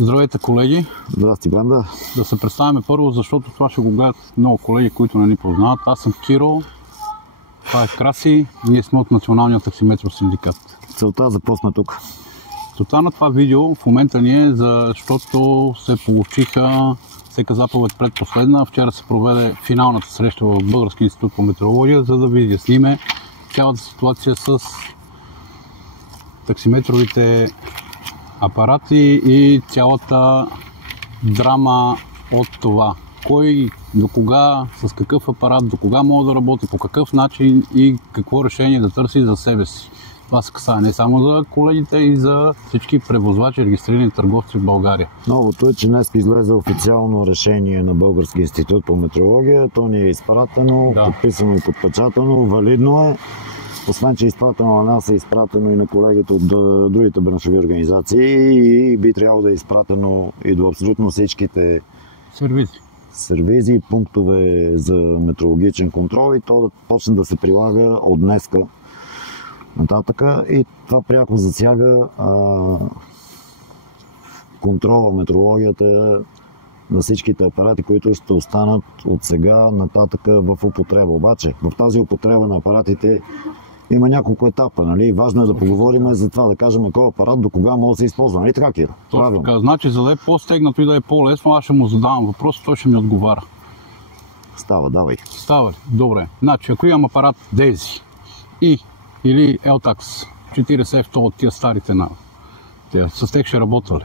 Здравейте, колеги! Здрасти, Бранда! Да се представяме първо, защото това ще го гледат много колеги, които не ни познават. Аз съм Киро, това е Краси, ние сме от Националния таксиметров синдикат. Целта за какво сме тук? Целта на това видео в момента ни е, защото се получиха всека заповед предпоследна. Вчера се проведе финалната среща в Българския институт по метеорология, за да ви изясниме цялата ситуация с таксиметровите апарати и цялата драма от това. Кой, до кога, с какъв апарат, до кога може да работи, по какъв начин и какво решение да търси за себе си. Това се касае не само за колегите, и за всички превозвачи, регистрирани търговци в България. Новото е, че днес излезе официално решение на Българския институт по метеорология. То ни е изпратено, подписано и подпечатано, валидно е. Освен, че е изпратено на нас, е изпратено и на колегите от другите браншови организации и би трябвало да е изпратено и до абсолютно всичките сервизи и пунктове за метеорологичен контрол и то да почне да се прилага от днеска нататъка. И това пряко засяга контрола, метеорологията на всичките апарати, които ще останат от сега нататък в употреба. Обаче в тази употреба на апаратите има няколко етапа, нали? Важно е да поговорим за това, да кажем кой апарат до кога може да се използва, нали така, Киро? Точно така, значи за да е по-стегнато и да е по-лесно, аз ще му задавам въпрос, той ще ми отговаря. Става, давай. Става ли? Добре. Значи, ако имам апарат DESI или LTAX 40F, от тия старите с тях ще работя ли?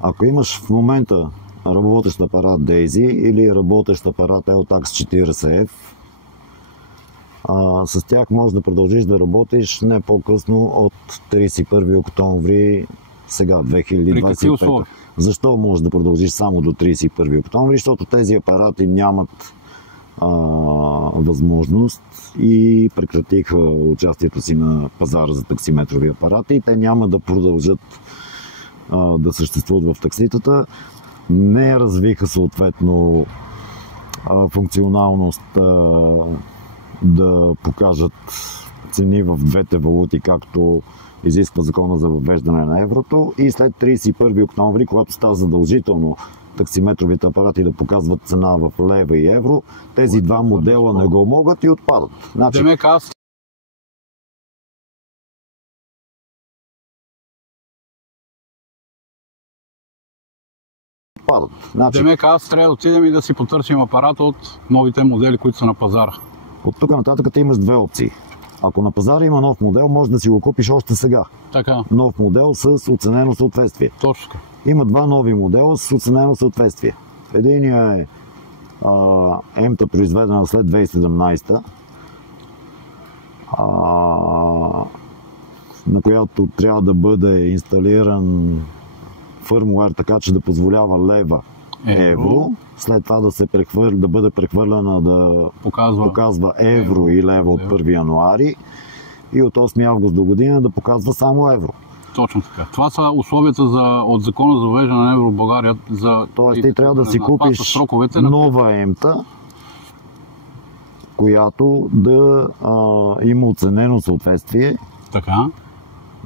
Ако имаш в момента работещ апарат DESI или работещ апарат LTAX 40F, с тях можеш да продължиш да работиш не по-късно от 31 октомври сега, 2025. Защо можеш да продължиш само до 31 октомври? Защото тези апарати нямат възможност и прекратиха участието си на пазара за таксиметрови апарати и те няма да продължат да съществуват в такситата. Не развиха съответно функционалност да покажат цени в двете валути, както изисква закона за въвеждане на еврото, и след 31 октомври, когато става задължително таксиметровите апарати да показват цена в лева и евро, тези два модела не го могат и отпадат. Значи, Демек аз трябва да отидем и да си потърсим апарат от новите модели, които са на пазара. От тук нататък ти имаш две опции. Ако на пазара има нов модел, може да си го купиш още сега. Така. Нов модел с оценено съответствие. Точно. Има два нови модела с оценено съответствие. Единият е МТА, произведена след 2017, на която трябва да бъде инсталиран фърмуер, така че да позволява лева евро, след това да бъде прехвърлена да показва евро и лева от 1 януари и от 8 август до година да показва само евро. Точно така. Това са условията от закона за въвеждане на евро в България. Тоест ти трябва да си купиш нова ЕМТА, която да има оценено съответствие, така,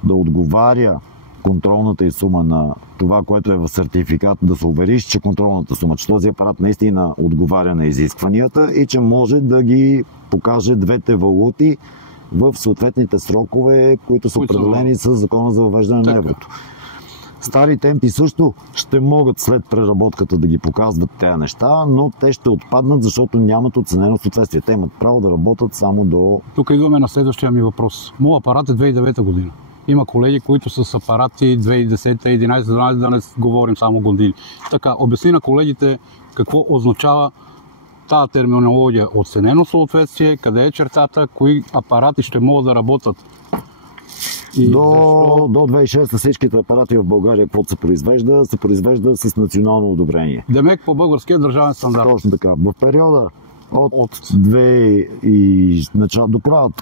да отговаря контролната и сума на това, което е в сертификат, да се увериш, че контролната сума, че този апарат наистина отговаря на изискванията и че може да ги покаже двете валути в съответните срокове, които са определени с закона за въвеждане на еврото. Стари темпи също ще могат след преработката да ги показват тези неща, но те ще отпаднат, защото нямат оценено съответствие. Те имат право да работят само до... Тук идваме на следващия ми въпрос. Моят апарат е 2009 година. Има колеги, които са с апарати 2010, 2011, 2012, да не говорим само години. Така, обясни на колегите какво означава тази терминология. Оценено съответствие, къде е чертата, кои апарати ще могат да работят. До 2006 всичките апарати в България, каквото се произвежда с национално одобрение. Демек по българския държавен стандарт. Точно така. В периода от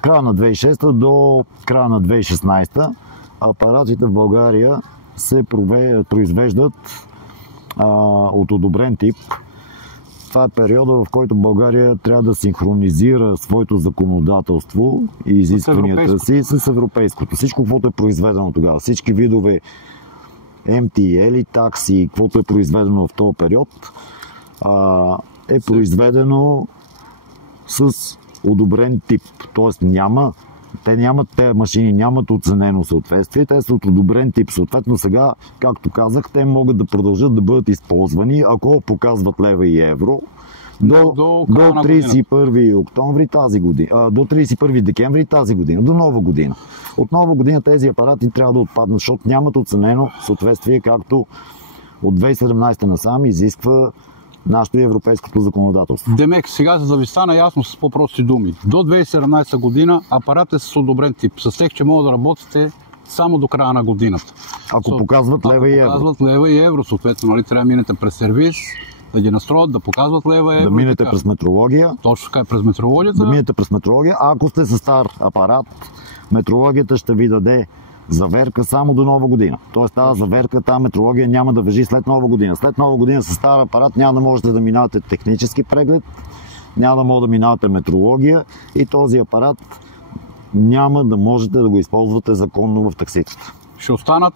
края на 2006 до края на 2016 апаратите в България се произвеждат от одобрен тип. Това е периода, в който България трябва да синхронизира своето законодателство и изискванията си с европейското. Всичко, което е произведено тогава, всички видове MTL, такси, каквото е произведено в този период, е произведено с одобрен тип. Тоест тези машини нямат оценено съответствие, те са от одобрен тип. Съответно сега, както казах, те могат да продължат да бъдат използвани, ако показват лева и евро, до 31 октомври тази година, до 31 декември тази година, до нова година. От нова година тези апарати трябва да отпаднат, защото нямат оценено съответствие, както от 2017 насам изисква нашето и европейското законодателство. Демек, сега за да ви стана ясно с по-прости думи, до 2017 година апарат е с одобрен тип, с тех, че могат да работите само до края на годината. Ако показват лева и евро. Показват лева и евро, съответно, нали, трябва да минете през сервис, да ги настроят, да показват лева и евро. Да минете през метрология. Точно така, през метрологията. Да минете през метрология. А ако сте с стар апарат, метрологията ще ви даде заверка само до нова година. Тоест тази заверка, тази метрология няма да важи след нова година. След нова година с стар апарат няма да можете да минавате технически преглед, няма да можете да минавате метрология и този апарат няма да можете да го използвате законно в такситата. Ще останат